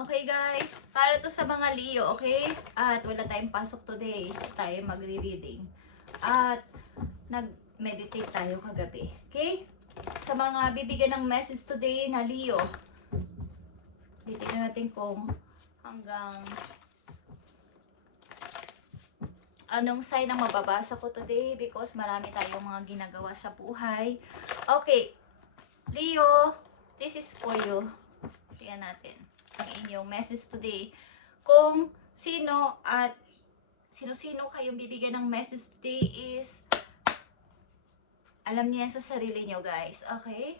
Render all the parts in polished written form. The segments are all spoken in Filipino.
Okay guys, para to sa mga Leo, okay? At wala tayong pasok today. Tayo magre-reading. At nag-meditate tayo kagabi. Okay? Sa mga bibigyan ng message today na Leo, titignan natin kung hanggang anong sign ang mababasa ko today because marami tayong mga ginagawa sa buhay. Okay, Leo, this is for you. Tingnan natin ang inyong message today. Kung sino at sino-sino kayong bibigyan ng message today is alam niyo yan sa sarili niyo, guys. Okay?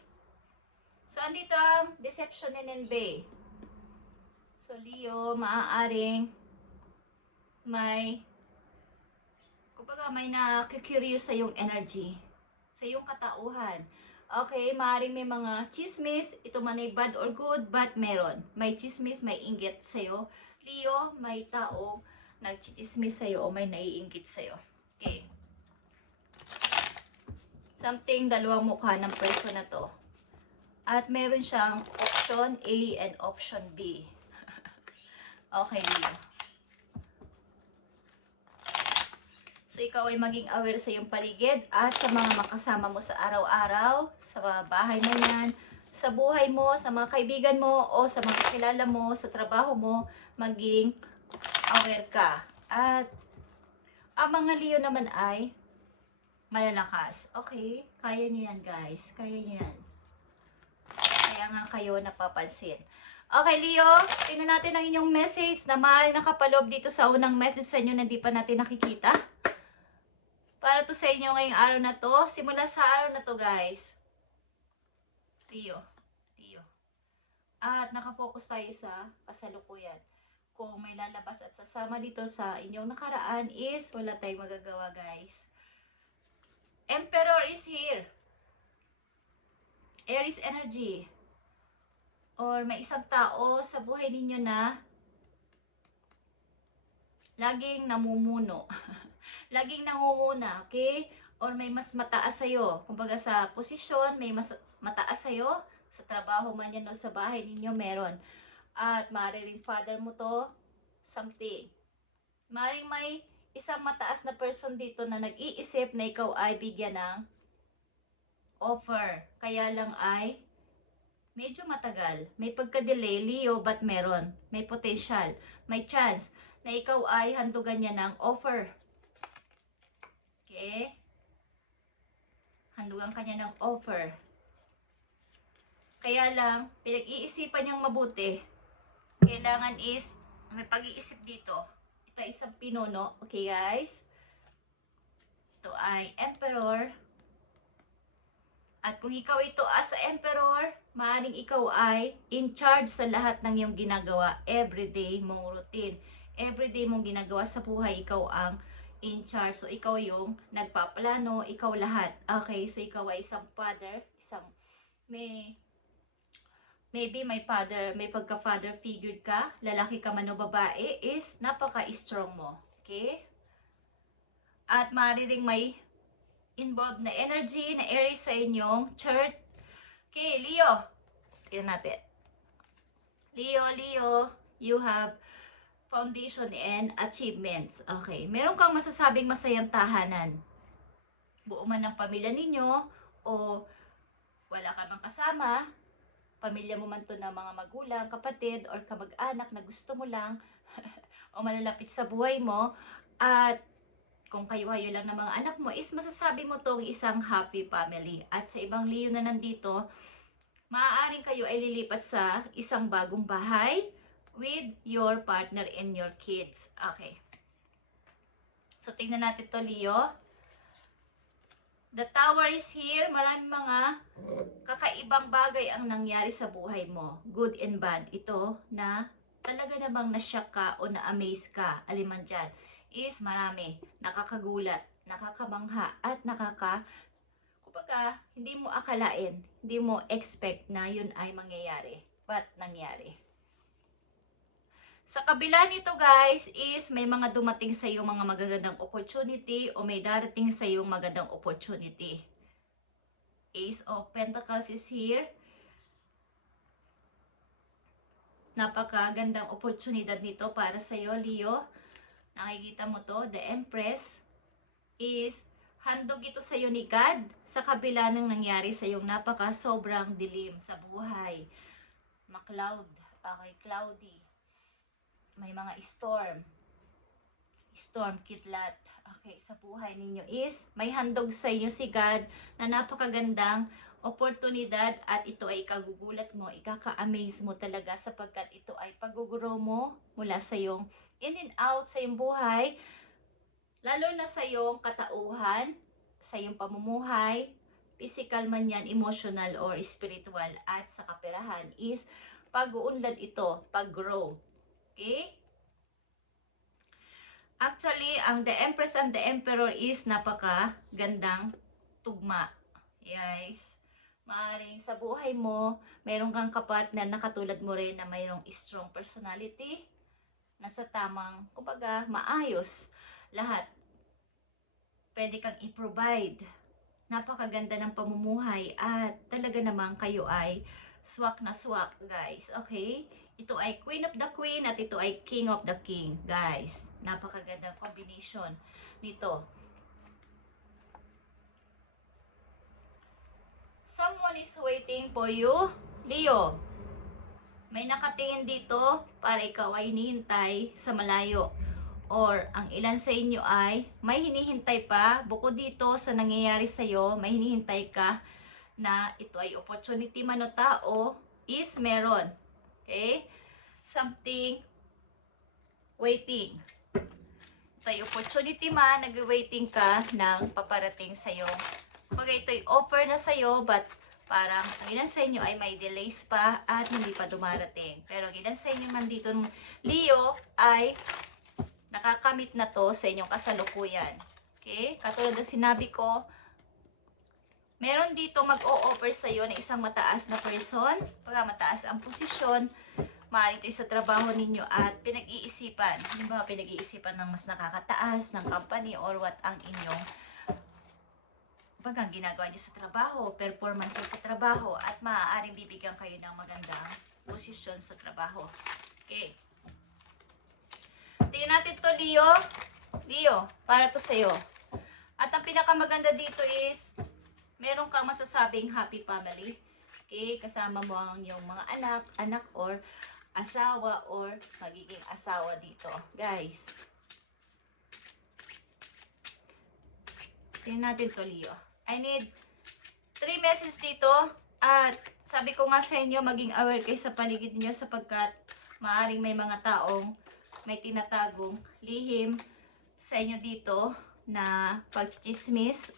So, andito ang deception and envy. So, Leo, maaaring may kumbaga may na-curious sa yung energy, sa yung katauhan. Okay, maaaring may mga chismis, ito man ay bad or good, but meron. May chismis, may inggit sa'yo. Leo, may tao nagchichismis sa'yo o may naiinggit sa'yo. Okay. Something, dalawang mukha ng person na to. At meron siyang option A and option B. Okay, Leo. So, ikaw ay maging aware sa iyong paligid at sa mga makasama mo sa araw-araw, sa bahay mo yan, sa buhay mo, sa mga kaibigan mo, o sa mga kilala mo, sa trabaho mo, maging aware ka. At ang mga Leo naman ay malalakas. Okay? Kaya niyo yan, guys. Kaya niyo yan. Kaya nga kayo napapansin. Okay, Leo, tingnan natin ang inyong message na maaaring nakapaloob dito sa unang message sa inyo na hindi pa natin nakikita. Para to sa inyo ngayong araw na to. Simula sa araw na to, guys. Leo. At nakafocus tayo sa kasalukuyan. Kung may lalabas at sasama dito sa inyong nakaraan is wala tayong magagawa, guys. Emperor is here. Aries energy. Or may isang tao sa buhay ninyo na laging namumuno. Laging nangunguna, okay? Or may mas mataas sa'yo. Kumbaga sa posisyon, may mas mataas sa'yo. Sa trabaho man yan o sa bahay ninyo, meron. At maaaring father mo to, something. Maaaring may isang mataas na person dito na nag-iisip na ikaw ay bigyan ng offer. Kaya lang ay medyo matagal. May pagka-delay, Leo, but meron. May potential. May chance na ikaw ay handugan niya ng offer. Okay? Handugan kanya ng offer. Kaya lang, pinag-iisipan niyang mabuti. Kailangan is, may pag-iisip dito. Ito ay isang pinuno. Okay, guys? Ito ay Emperor. At kung ikaw ito as Emperor, maaaring ikaw ay in charge sa lahat ng iyong ginagawa. Everyday mong routine. Everyday mong ginagawa sa buhay, ikaw ang in charge. So, ikaw yung nagpaplano, ikaw lahat. Okay, so ikaw ay isang father, maybe may father, may pagka-father figure ka, lalaki ka man o babae, is napaka-strong mo. Okay? At maaaring may involved na energy, na Aries sa inyong chart. Okay, Leo. Tignan natin. Leo, you have foundation and achievements. Okay. Meron kang masasabing masayang tahanan. Buo man ng pamilya ninyo o wala ka mang kasama, pamilya mo man to na mga magulang, kapatid, or kamag-anak na gusto mo lang o malalapit sa buhay mo, at kung kayo-kayo lang ng mga anak mo, is masasabi mo tong isang happy family. At sa ibang Leo na nandito, maaaring kayo ay lilipat sa isang bagong bahay with your partner and your kids. Okay. So, tingnan natin to, Leo. The Tower is here. Maraming mga kakaibang bagay ang nangyari sa buhay mo. Good and bad. Ito na talaga namang na-shock ka o na-amaze ka. Aliman dyan. Is marami. Nakakagulat, nakakabangha, at kumbaga, hindi mo akalain, hindi mo expect na yun ay mangyayari. But nangyari. Sa kabila nito, guys, is may mga dumating sa iyo mga magagandang opportunity o may darating sa iyo magandang opportunity. Ace of Pentacles is here. napakagandang oportunidad nito para sa iyo, Leo. Nakikita mo to, the Empress is handog ito sa iyo ni God sa kabila ng nangyari sa iyong sobrang dilim sa buhay. Ma-cloud, okay, cloudy. May mga storm kidlat. Okay, sa buhay ninyo is may handog sa inyo si God na napakagandang oportunidad at ito ay ikagugulat mo, ikaka-amaze mo talaga sapagkat ito ay pag-grow mo mula sa iyong in and out sa iyong buhay, lalo na sa iyong katauhan, sa iyong pamumuhay, physical man yan, emotional or spiritual, at sa kaperahan is pag-uunlad ito, pag-grow. Okay? Actually, ang The Empress and the Emperor is napaka-gandang tugma. Yes. Maaring sa buhay mo, mayroon kang kapartner na katulad mo rin na mayroong strong personality, nasa tamang, kumbaga, maayos lahat. Pwede kang i-provide. Napakaganda ng pamumuhay at talaga namang kayo ay swak na swak, guys. Okay? Ito ay Queen of the Queen at ito ay King of the King, guys. Napakagandang combination nito. Someone is waiting for you, Leo. May nakatingin dito para ikaw ay hinihintay sa malayo. Or ang ilan sa inyo ay may hinihintay pa. Bukod dito sa nangyayari sa iyo, may hinihintay ka na ito ay opportunity man o tao is meron. Okay? Something waiting. Ito ay opportunity man, nag-waiting ka ng paparating sa iyo. Bagay ito'y offer na sa'yo, but parang ang ilan sa inyo ay may delays pa at hindi pa dumarating. Pero ang ilan sa inyo nandito ng Leo ay nakakamit na to sa inyong kasalukuyan. Okay? Katulad ng sinabi ko, meron dito mag-o-offer sa iyo na isang mataas na person, pagka mataas ang posisyon, maaari ito sa trabaho ninyo at pinag-iisipan. Halimbawa, pinag-iisipan ng mas nakakataas ng company or what ang inyong bagang ginagawa nyo sa trabaho, performance nyo sa trabaho, at maaaring bibigyan kayo ng magandang posisyon sa trabaho. Okay. Tingnan natin to, Leo. Leo, para to sa'yo. At ang pinakamaganda dito is, meron kang masasabing happy family. Okay, kasama mo ang iyong mga anak or asawa or magiging asawa dito. Guys. Tingnan natin to, Leo. I need 3 messages dito at sabi ko nga sa inyo, maging aware kayo sa paligid niyo sapagkat maaring may mga taong may tinatagong lihim sa inyo dito na pagchichismis.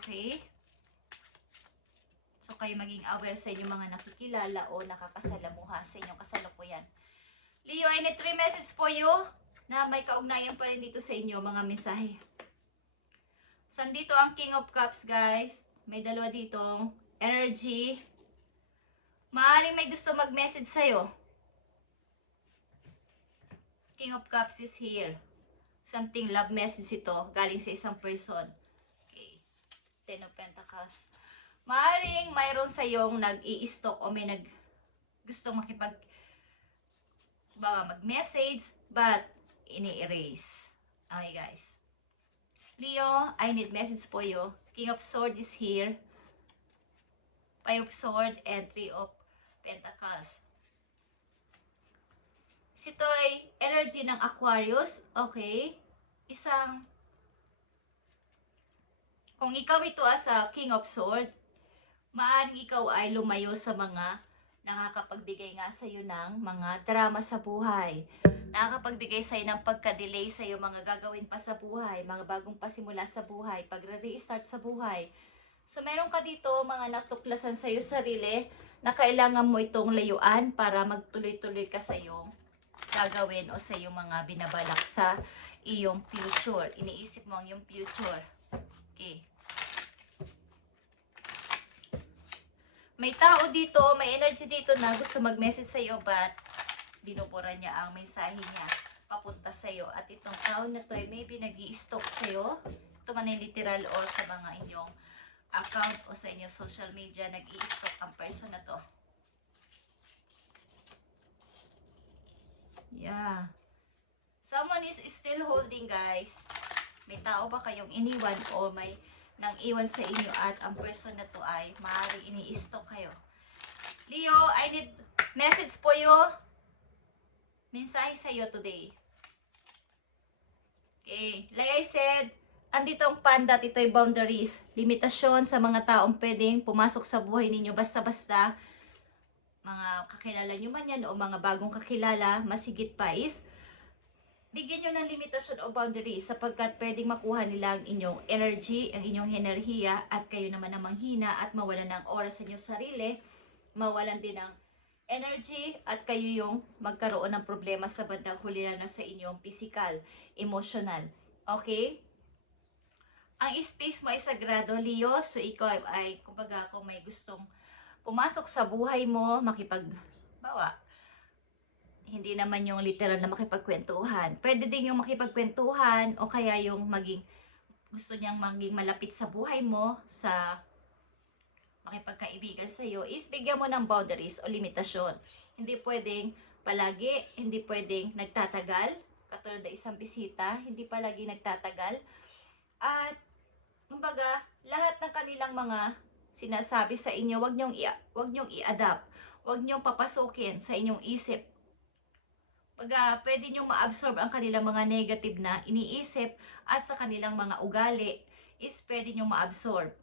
Okay? So kayo maging aware sa inyong mga nakikilala o nakakasalamuha sa inyong kasalukuyan. Leo, I need 3 messages for you na may kaugnayan pa rin dito sa inyo, mga mensahe. Sandito ang King of Cups, guys. May dalawa ditong energy. Maaaring may gusto mag-message sa'yo. King of Cups is here. Something love message ito. Galing sa isang person. Okay. Ten of Pentacles. Maaaring mayroon sa'yong nag-i-stalk o may gustong mag-message but ini-erase. Okay, guys. Leo, I need message for you. King of Swords is here. 5 of Swords and 3 of Pentacles. Ito ay energy ng Aquarius. Okay. Kung ikaw ito as a King of Swords, maaaring ikaw ay lumayo sa mga nakakapagbigay nga sa iyo ng mga drama sa buhay. Nakakapagbigay sa iyo ng pagka-delay sa iyo, mga gagawin pa sa buhay, mga bagong pasimula sa buhay, pagre-restart sa buhay. So meron ka dito mga natuklasan sa iyo sarili na kailangan mo itong layuan para magtuloy-tuloy ka sa iyong gagawin o sa iyong mga binabalak sa iyong future. Iniisip mo ang iyong future. Okay. May tao dito, may energy dito na gusto mag-message sa iyo but binubura niya ang mensahe niya papunta sa iyo. At itong tao na to ay maybe nag-i-stalk sa iyo. Ito man ay literal or sa mga inyong account o sa inyong social media, nag-i-stalk ang person na to. Yeah. Someone is still holding, guys. May tao ba kayong iniwan o may nang iwan sa inyo at ang person na to ay maaaring ini-stalk kayo. Leo, I need message po you. Mensahe sa iyo today. Okay. Like I said, andito ang panda, ito'y boundaries. Limitasyon sa mga taong pwedeng pumasok sa buhay ninyo basta-basta. Mga kakilala nyo man yan o mga bagong kakilala, masigit pa is bigyan nyo ng limitasyon o boundaries sapagkat pwedeng makuha nila ang inyong energy, ang inyong enerhiya at kayo naman ang manghina at mawalan ng oras sa inyong sarili, mawalan din ng energy at kayo yung magkaroon ng problema sa bandang huli na sa inyong physical, emotional. Okay? Ang space mo ay sagrado, Leo. So ikaw ay kumbaga kung may gustong pumasok sa buhay mo, makipagbawa, hindi naman yung literal na makipagkwentuhan. Pwede din yung makipagkwentuhan o kaya yung gusto niyang maging malapit sa buhay mo, sa makipagkaibigan sa iyo, is bigyan mo ng boundaries o limitasyon. Hindi pwedeng palagi, hindi pwedeng nagtatagal, katulad ng isang bisita, hindi palagi nagtatagal. At kumbaga, lahat ng kanilang mga sinasabi sa inyo, wag niyong i-adapt, wag niyong papasukin sa inyong isip. Pwede nyo ma-absorb ang kanilang mga negative na iniisip at sa kanilang mga ugali is pwede nyo ma-absorb.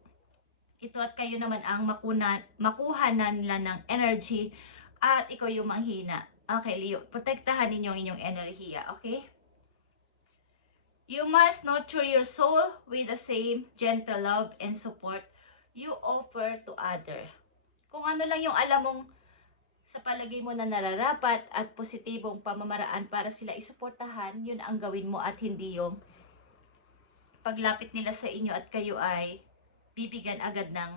Ito at kayo naman ang makuha na nila ng energy at ikaw yung manghina. Okay, Leo, protektahan ninyo ang inyong enerhiya, okay? You must nurture your soul with the same gentle love and support you offer to other. Kung ano lang yung alam mong sa palagay mo na nararapat at positibong pamamaraan para sila isuportahan, yun ang gawin mo at hindi yung paglapit nila sa inyo at kayo ay bibigyan agad ng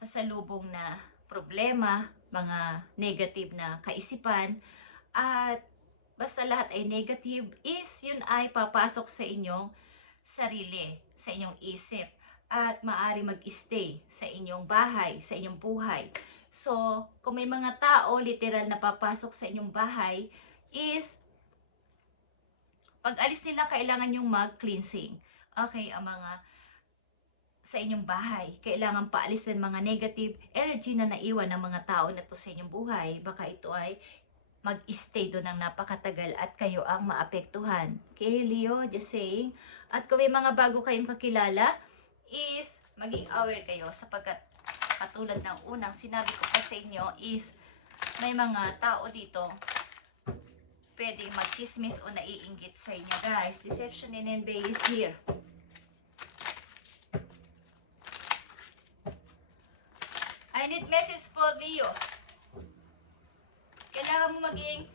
pasalubong na problema, mga negative na kaisipan, at basta lahat ay negative is yun ay papasok sa inyong sarili, sa inyong isip, at maaari mag-stay sa inyong bahay, sa inyong buhay. So, kung may mga tao literal na papasok sa inyong bahay is pag alis nila kailangan yung mag-cleansing. Okay, ang mga sa inyong bahay, kailangan paalisin mga negative energy na naiwan ng mga tao na to sa inyong buhay. Baka ito ay mag-stay doon ng napakatagal at kayo ang maapektuhan. Okay, Leo, just saying. At kung may mga bago kayong kakilala is maging aware kayo sapagkat katulad ng unang sinabi ko pa sa inyo is may mga tao dito pwedeng mag-chismis o naiinggit sa inyo, guys. Deception and envy is here. I need message for Leo. Kailangan mo maging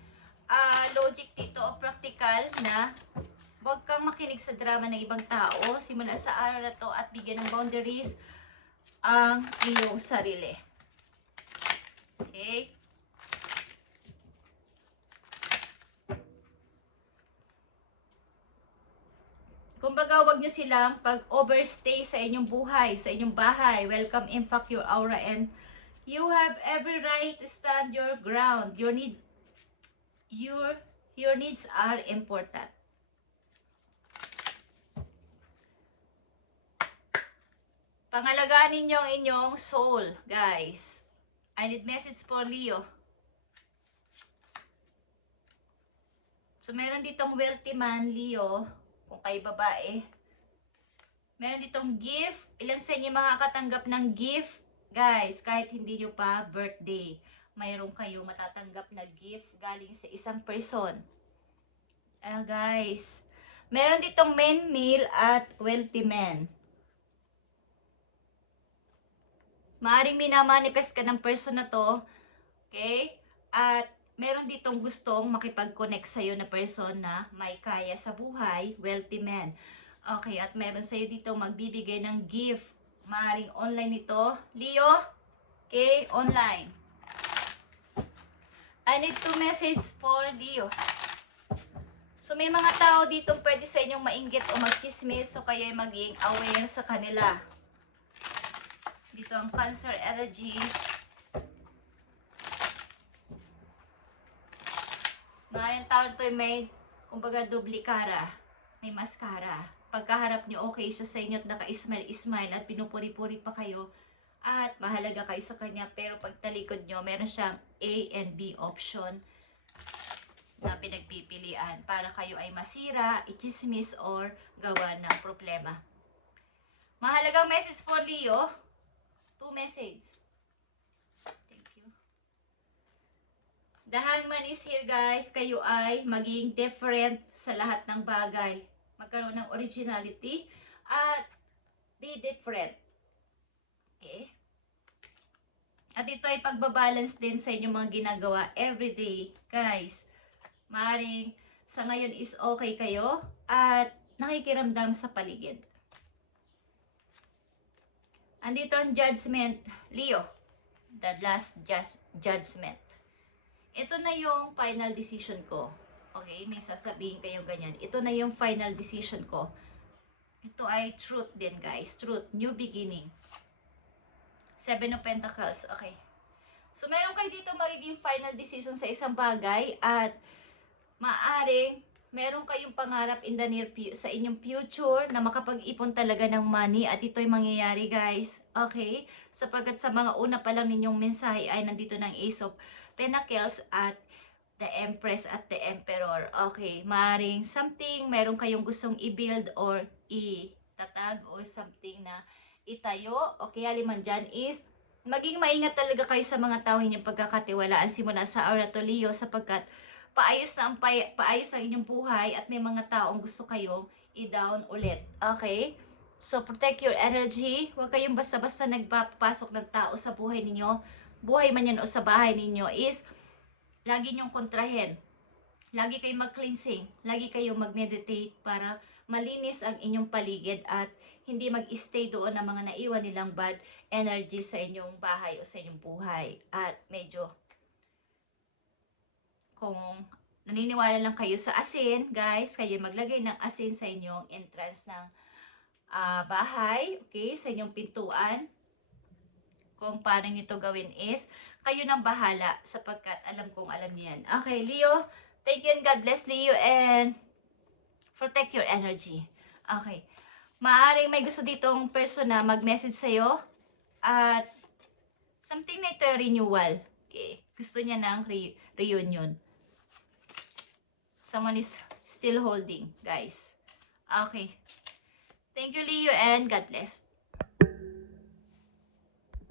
logic dito o practical na huwag kang makinig sa drama ng ibang tao simula sa araw na to at bigyan ng boundaries ang iyong sarili. Okay? Kumbaga, huwag nyo silang pag-overstay sa inyong buhay, sa inyong bahay. Welcome, impact your aura, and you have every right to stand your ground. Your needs are important. Pangalagaan ninyo ang inyong soul, guys. I need message for Leo. So, meron ditong wealthy man, Leo, kung kayo babae. Meron ditong gift. Ilan sa inyo makakatanggap ng gift? Guys, kahit hindi nyo pa birthday, mayroon kayo matatanggap na gift galing sa isang person. Guys, meron ditong men, male, at wealthy man. Maaring minamanifest ka ng person na to, okay? At meron ditong gustong makipag-connect sa'yo na person na may kaya sa buhay, wealthy man. Okay, at meron sa'yo dito magbibigay ng gift. Maaring online ito. Leo, okay, online. I need to message for Leo. So may mga tao dito pwede sa inyong mainggit o magchismis, so kayo ay maging aware sa kanila. Dito ang Cancer energy. Maaaring taon to may, kumbaga, dubli cara. May mascara. Pagkaharap nyo, okay siya sa inyo at naka-smile at pinupuri-puri pa kayo. At mahalaga kayo sa kanya. Pero pag talikod nyo, meron siyang A and B option na pinagpipilian para kayo ay masira, i-chismis, or gawa ng problema. Mahalagang message for Leo. 2 message. Thank you. The Hangman is here, guys. Kayo ay maging different sa lahat ng bagay. Magkaroon ng originality at be different. Okay? At ito ay pagbabalance din sa inyong mga ginagawa everyday, guys. Maaring sa ngayon is okay kayo at nakikiramdam sa paligid. Andito ang judgment, Leo. The last judgment. Ito na yung final decision ko. Okay, may sasabihin kayong ganyan. Ito na yung final decision ko. Ito ay truth din, guys. Truth, new beginning. 7 of Pentacles, okay. So, meron kayo dito magiging final decision sa isang bagay at maaring meron kayong pangarap in the sa inyong future na makapag-ipon talaga ng money at ito'y mangyayari, guys. Okay? Sapagkat sa mga una pa lang ninyong mensahe ay nandito ng Ace of Pentacles at the Empress at the Emperor. Okay, maaring something, meron kayong gustong i-build or itatag or something na itayo. Okay, aliman dyan is maging maingat talaga kayo sa mga tao ninyong pagkakatiwalaan simula sa aura to Leo sapagkat paayos ang inyong buhay at may mga taong gusto kayong i-down ulit. Okay? So, protect your energy. Huwag kayong basta-basta nagpapasok ng tao sa buhay ninyo. Buhay man yan o sa bahay ninyo is lagi nyong kontrahin. Lagi kayong mag-cleansing. Lagi kayong mag-meditate para malinis ang inyong paligid at hindi mag-stay doon ng mga naiwan nilang bad energy sa inyong bahay o sa inyong buhay. At medyo kung naniniwala lang kayo sa asin, guys, kayo maglagay ng asin sa inyong entrance ng bahay, okay, sa inyong pintuan. Kung paano nyo to gawin is, kayo nang bahala sapagkat alam kong alam niyo yan. Okay, Leo, thank you and God bless Leo and protect your energy. Okay, maaring may gusto ditong person na mag-message sa'yo at something na ito renewal. Okay, gusto niya ng reunion. Someone is still holding, guys. Okay. Thank you, Leo, and God bless.